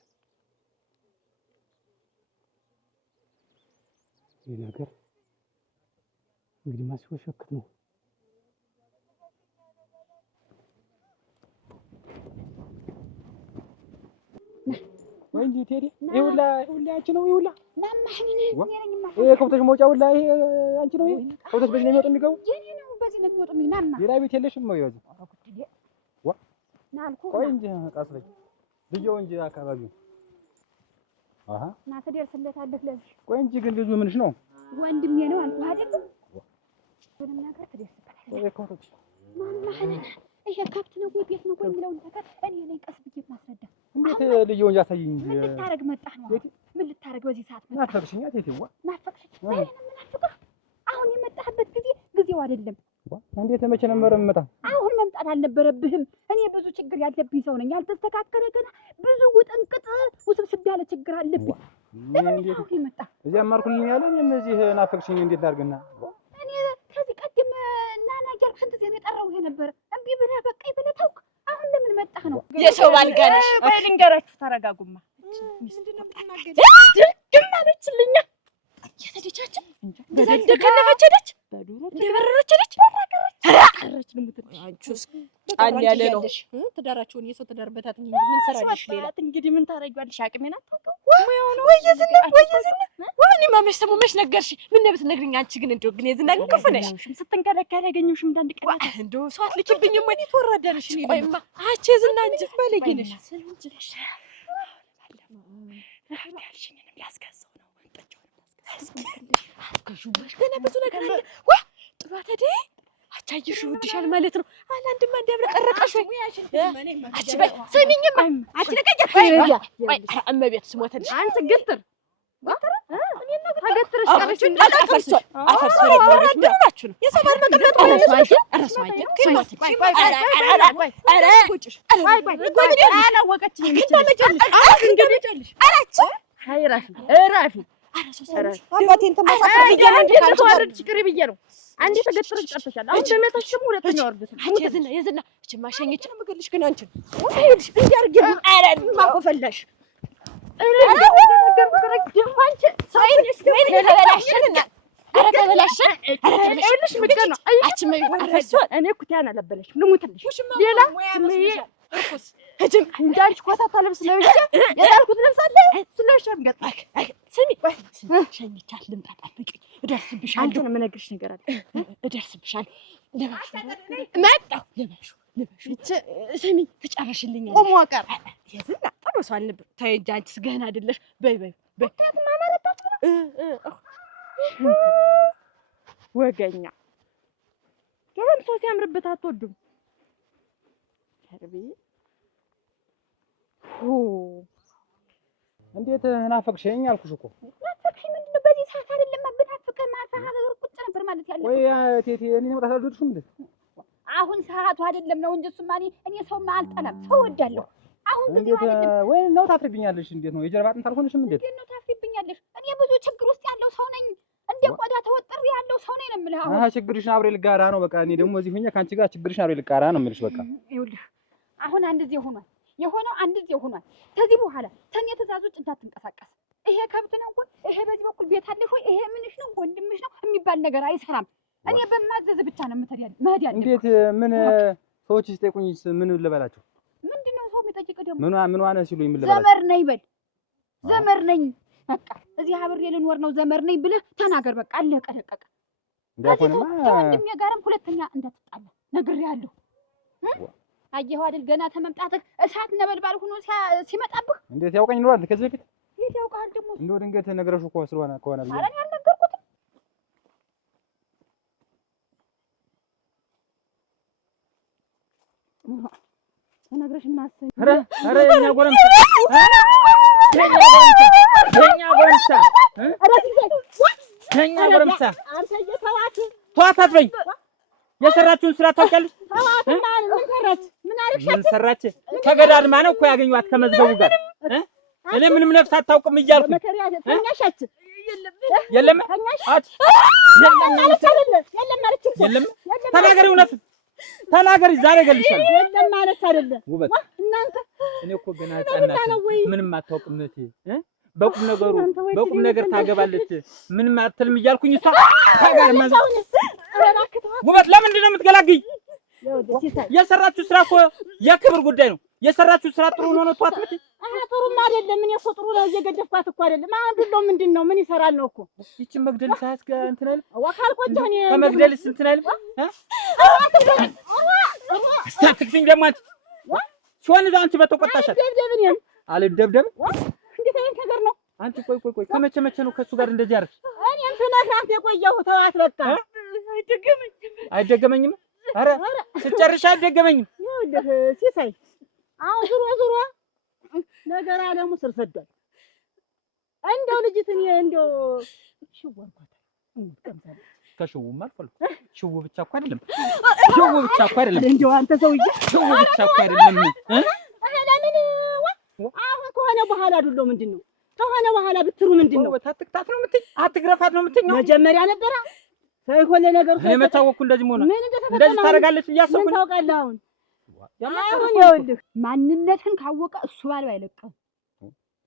ይህ ነገር እንግዲህ ማስወሸክት ነው። ወይ እንጂ ቴዲ ይውላ አንቺ ነው ይውላ ለማህኒ ይሄ ከብቶች መውጫ ውላ ይሄ አንቺ ነው። ከብቶች በዚህ ነው የሚወጡ የሚገቡ የኔ ነው። በዚህ ነው የሚወጡ ናማ ሌላ ቤት የለሽም ነው ይወዝ ናልኩ ቆይ እንጂ ቃስለኝ ልጅው እንጂ አካባቢው አሃ ና ትደርስለታለህ። ለዚህ ቆይ እንጂ ግን ልጁ ምንሽ ነው? ወንድሜ ነው አልኩህ አይደል? ምንም ነገር ትደርስበታለህ። ወይ ከብቶች ማማህኒ ይሄ ከብት ነው ወይ ቤት ነው ወይ የሚለውን ነገር እኔ ላይ ቀስ ብዬ ማስረዳ። እንዴት ልጅው እንጂ አሳይኝ እንጂ ምን ልታረግ መጣህ ነው? ምን ልታረግ በዚህ ሰዓት መጣህ? ናፈቅሽኝ አትይዋ ናፈቅሽኝ ዛሬ ነው የምናፍቅህ። አሁን የመጣህበት ጊዜው አይደለም። እንዴት መቼ ነበር የምመጣው? አሁን መምጣት አልነበረብህም። እኔ ብዙ ችግር ያለብኝ ሰው ነኝ። ያልተስተካከለ ገና ብዙ ውጥንቅጥ ውስብስብ ያለ ችግር አለብኝ። ለምን ነው የመጣህ? እዚህ አማርኩልኝ ያለ እነዚህ ናፈቅሽኝ እንዴት ላድርግና እኔ ከዚህ ቀደም ናና እያልኩ ስንት ጊዜ ነው የጠራሁህ የነበረ። እምቢ ብለህ በቃ ብለህ ተውክ። አሁን ለምን መጣህ ነው? የሰው ባልጋነሽ ቆይ ልንገራችሁ፣ ተረጋጉማ። ምንድነው የምትናገሪ? ድም አለችልኛ የተደቻችን እንደከነፈች ሄደች። እንደበረረች ሄደች። ቀረች ልሙትልሽ። አንቺስ ጫን ያለ ነው ትዳራቸውን የሰው ትዳር በታትኝ እንጂ ምን ሰራልሽ ሌላ? እንግዲህ ምን ታረጊዋለሽ? አቅሜን አታውቀው ወይ የዝና ወይ ማመሽ ሰሙ መሽ ነገርሽ። ምን ነው ብትነግሪኝ? አንቺ ግን እንደው ግን የዝና ግን ክፉ ነሽ። ስትንከለከለ ያገኘሁሽም እንዳንድ ቀን እንደው ሰው አትልኪብኝም ወይ? ተወረደልሽ እኔ ቆይማ አንቺ የዝና እንጂ ባለጌ ነሽ። ስለንጅሽ ያልሽኝንም ላስገዛው ነው አስከሹሽ ገና ብዙ ነገር አለ። ዋ ጥሏት ሄደ። አቻይሽ ይወድሻል ማለት ነው። አላንድማ እንዲያብረቀረቀሽ ወይ አቺ በይ ሰሚኝማ አቺ ለቀጃት ወይ እመቤት ስሞተልሽ አንተ ግትር እኔና ተገትረሽ ቀረሽ አፈርሶ ምናችሁ ነው የሰባር መቀመጥ አረሳችሁ ከሞት አላወቀችኝ እንግዲህ አላች ራፊ አባቴን ተማሳፈር ችግር ብዬ ነው። አንዴ ተገትረሽ ቀርተሻል። አሁን በመታሽ ደግሞ ሁለተኛው ወርደሽ አንቺ የዝና እቺ ማሸኘች ነው የምገልሽ። ግን አንቺ አይልሽ እንዲያርግ አረ ማቆፈላሽ እኔ እኮ ያን አለበለሽም ልሙትልሽ ሌላ ህጅም እንዳልሽ ኮታታ ልብስ ለብሼ የዳልኩት ልብስ አለ ስለሽም ገጣክ ስሚ ሸኝቻት ልምጣ ጠብቂኝ እደርስብሻለሁ። አንቺን የምነግርሽ ነገር አለ እደርስብሻለሁ። ለባሽ መጣሁ ለባሽ ስሚ ትጨርሽልኛለሽ። ቆሞ ቀር የዝና ጥሩ ሰው አልነበር። ተይ እንጂ አንቺስ ገና አይደለሽ። በይ በታት ማማረጣት ወገኛ ድሮም ሰው ሲያምርበት አትወዱም? እንዴት ናፈቅሽኝ አልኩሽ እኮ። ናፈቅሽ ምንድን ነው? በዚህ ሰዓት አይደለም ብናፍቅህ ማታ ሀገር ቁጭ ነበር ማለት ያለ። ወይ ቴቴ እኔ መጣት አልወደድሽም እንዴ? አሁን ሰዓቱ አይደለም ነው እንጂ እሱማ እኔ ሰው አልጠላም፣ ሰው እወዳለሁ። አሁን ጊዜው አይደለም። ወይ ነው ታፍሪብኛለሽ? እንዴት ነው የጀርባ አጥንት አልሆንሽም? እንዴት ነው ታፍሪብኛለሽ? እኔ ብዙ ችግር ውስጥ ያለው ሰው ነኝ። እንደ ቆዳ ተወጥሬ ያለው ሰው ነኝ ነው የምልህ። አሁን ችግርሽን አብሬ ልጋራ ነው በቃ። እኔ ደግሞ እዚህ ሆኜ ከአንቺ ጋር ችግርሽን አብሬ ልጋራ ነው የምልሽ በቃ። ይኸውልህ አሁን አንድ ጊዜ ሆኗል፣ የሆነው አንድ ጊዜ ሆኗል። ከዚህ በኋላ ተኔ ትእዛዝ ውጭ እንዳትንቀሳቀስ። ይሄ ከብት ነው ወይ ይሄ በዚህ በኩል ቤት አለሽ ወይ ይሄ ምንሽ ነው ወንድምሽ ነው የሚባል ነገር አይሰራም። እኔ በማዘዝ ብቻ ነው መሄድ ያለብህ። እንዴት ምን ሰዎች ሲጠይቁኝስ ምን ልበላቸው? ምንድነው ሰው የሚጠይቅ ደግሞ ምን ዋነ ሲሉኝ ምን ልበላቸው? ዘመር ነኝ በል። ዘመር ነኝ በቃ እዚህ አብሬ ልኖር ነው ዘመር ነኝ ብለህ ተናገር። በቃ አለቀ ደቀቀ። እንዳሆነማ ከወንድሜ ጋርም ሁለተኛ እንዳትጣላ ነግሬሃለሁ። አየኸው አይደል ገና ተመምጣትህ እሳት ነበልባል ሆኖ ሲመጣብህ። እንዴት ያውቀኝ ኖራል ከዚህ በፊት? የት ያውቃል ደግሞ? እንደው ድንገት ነግረሽው እኮ ስለሆነ ከሆነ ብዬ ኧረ እኔ አልነገርኩትም። ተነግረሽማ አሰኝ። ኧረ የኛ ጎረምሳ የኛ ጎረምሳ አንተ እየተዋት ተዋት አትበኝ። የሰራችውን ስራ ታውቂያለሽ? ምን ሰራች? ተገዳድማ ነው እኮ ያገኘኋት ከመዝገቡ ጋር። እኔ ምንም ነፍስ አታውቅም እያልኩ የለም ተናገሪ፣ እውነት ተናገሪ። ዛሬ እገልሻለሁ። የለም ማለት አይደለም ውበት። እናንተ እኔ እኮ ገና ሕፃን ናት፣ ምንም አታውቅም እህቴ። በቁም ነገር ታገባለች ምንም አትልም እያልኩኝ እሷ ታጋር ውበት ለምንድን ነው የምትገላግኝ? የሰራችሁ ስራ እኮ የክብር ጉዳይ ነው። የሰራችሁ ስራ ጥሩ ነው ተዋት ምት ጥሩም አይደለም። እኔ እኮ ጥሩ ነው እየገደፍኳት እኮ አይደለም። አንዱሎ ምንድነው ምን ይሰራል ነው እኮ ይቺን መግደል ሳያስከ እንትን አይደል ወካልቆጭ እኔ ከመግደልስ እንትን አይደል አትክፊኝ ደግሞ አንቺ ሲሆን እዛ አንቺ በተቆጣሻል አልደብደብ እንዴት አይነት ነገር ነው? አንቺ ቆይ ከመቼ ነው ከሱ ጋር እንደዚህ አደረግሽ? እኔም ስነግራት የቆየሁ ተዋት በቃ አይደገመኝም። ኧረ ስጨርሽ አይደገመኝም። ይኸውልህ ሲሳይ አሁን ዙሮ ነገር አለሙ ስር ሰዷል። እንደው ልጅትን እንደው ሽወርኳት እንቀምሳለን። ከሽውም አልፈልኩ ሽው ብቻ እኮ አይደለም እንደው አንተ ሰውዬ ሽው ብቻ እኮ አይደለም ለምን አሁን ከሆነ በኋላ ዱሎ ምንድነው? ከሆነ በኋላ ብትሩ ምንድነው? አትቅጣት ነው የምትይኝ? አትግረፋት ነው የምትይኝ? መጀመሪያ ነበረ ሳይሆን ለነገሩ እኔ መታወኩ እንደዚህ ሆነ እንደዚህ ታደርጋለች እያሰብኩ ምን ታውቃለህ? አሁን ይኸውልህ ማንነትህን ካወቀ እሱ ባለው አይለቅም።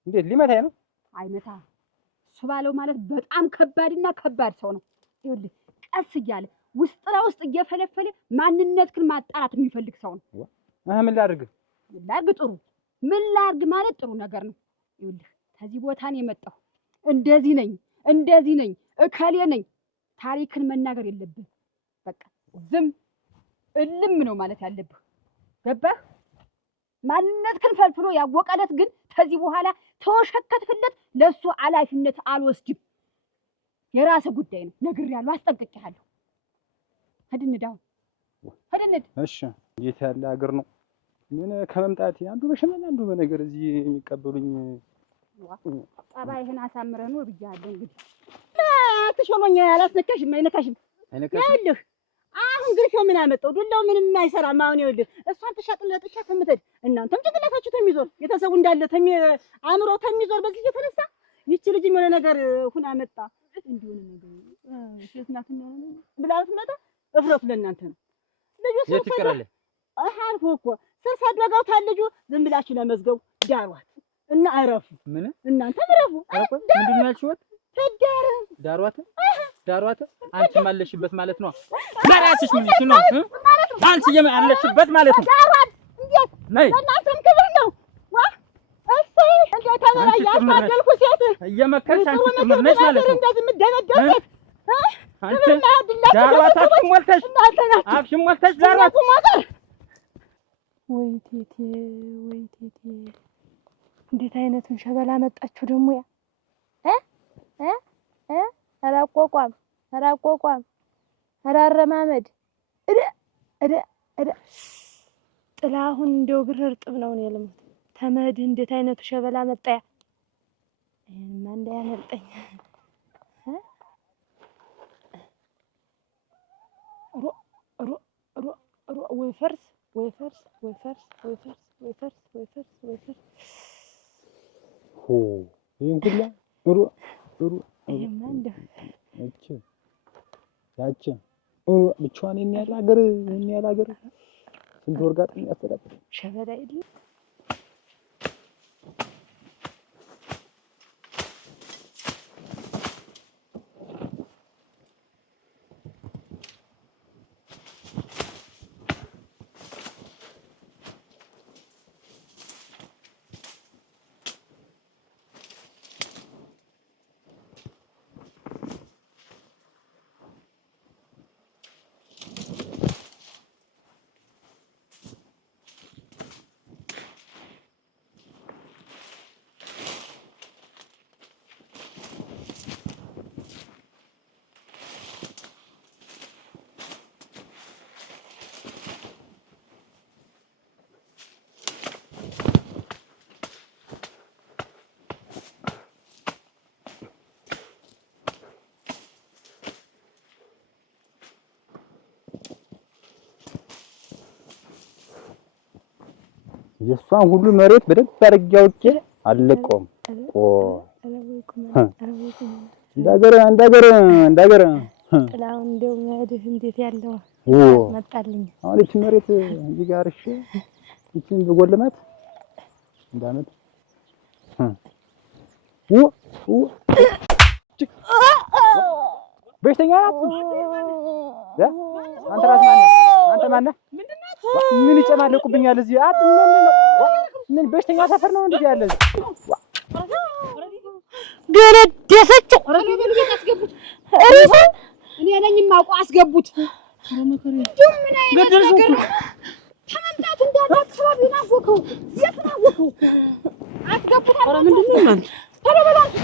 እንዴት ሊመታኝ ነው? አይመታ እሱ ባለው ማለት በጣም ከባድና ከባድ ሰው ነው። ይኸውልህ ቀስ እያለ ውስጥ ለውስጥ እየፈለፈለ ማንነትህን ማጣራት የሚፈልግ ሰው ነው። ምን ላድርግ? ጥሩ ምን ላድርግ ማለት ጥሩ ነገር ነው። ይኸውልህ ከዚህ ቦታ ነው የመጣሁ። እንደዚህ ነኝ እከሌ ነኝ ታሪክን መናገር የለብህ። በቃ ዝም እልም ነው ማለት ያለብህ። ገባህ? ማንነትህን ፈልፍሎ ያወቀለት ግን ከዚህ በኋላ ተወሸከትክለት ለሱ ኃላፊነት አልወስድም። የራስህ ጉዳይ ነው። ነግሬሃለሁ፣ አስጠንቅቄሃለሁ። ሂድንዳው ሂድንድ። እሺ እንዴት ያለ ሀገር ነው? ምን ከመምጣት አንዱ በሸመና አንዱ በነገር እዚህ የሚቀበሉኝ ጠባይህን አሳምረህ ኑር ብያለሁ። እንግዲህ ተሾመኛ አላስነካሽም፣ አይነካሽም። ይኸውልህ አሁን ግርፌው ምን አመጣው? ዱላው ምንም አይሰራም። አሁን ይኸውልህ እሷን ተሻጥለጥሻ ከምትሄድ እናንተም ጭንቅላታችሁ ተሚዞር የተሰው እንዳለ አእምሮ ተሚዞር በዚህ የተነሳ ይቺ ልጅ የሆነ ነገር ሁና መጣ እንዲሆነ ነገር ሴት ናት ብላ ብትመጣ እፍረቱ ለእናንተ ነው። ልጁ የት ይቀራል? አልኩህ እኮ ስር ሰደጋው ታልጁ ዝም ብላችሁ ለመዝገቡ ዳሯት እና አረፉ። ምን እናንተም ረፉ። ምንድን ነው ያልሽው? ዳሯት አንቺም አለሽበት ማለት ነው። ማራስሽ ምን ነው? አንቺ አለሽበት ማለት ነው። ዳሯት እንዴት ነይ እናንተም ክብር ነው ዋ እሰይ እንዴት ተመራያችሁ አገልኩ ሴት እየመከርሽ አንቺ ጭምር ነሽ ማለት ነው። እንደዚህ የምትደነደበት አንቺ ዳሯት አፍሽን ሞልተሽ ዳሯት። ወይ ቴቴ እንዴት አይነቱን ሸበላ መጣችሁ ደግሞ ያ ኧረ አቋቋም ኧረ አረማመድ ጥላሁን እንደው ግር እርጥብ ነው የለሙት ተመድ እንዴት አይነቱ ሸበላ መጣያ እኔማ እንዳያመልጠኝ ወይ ፈርስ ይሄን ሁላ ይሄማ እንደው ያቺ ብቻዋን የሚያል ሀገር ስንት ወርጋጥ የሚያስተዳድር ሸበላ አይደል የሷን ሁሉ መሬት በደንብ አድርጌ አውቄ አልለቀውም። እንዳገር ጥላው እንደው መድህ እንዴት ያለው መጣልኝ። አሁን እቺ መሬት እዚህ ጋር እሺ እቺን በጎልማት እንዳመት በሽተኛ ያ አንተ ራስ ማነህ? አንተ ማነህ? ምን ይጨማለቁብኛል እዚህ? ምን በሽተኛ ሰፈር ነው እንደዚህ ያለ? ገለደሰችው። እኔ ነኝ የማውቀው። አስገቡት። ገደልሽው። ተመምጣት እንዳለ አካባቢውን አወቀው። የት ነው አወቀው? አስገቡት። ኧረ ምንድን ነው እናንተ? ተለበላችሁ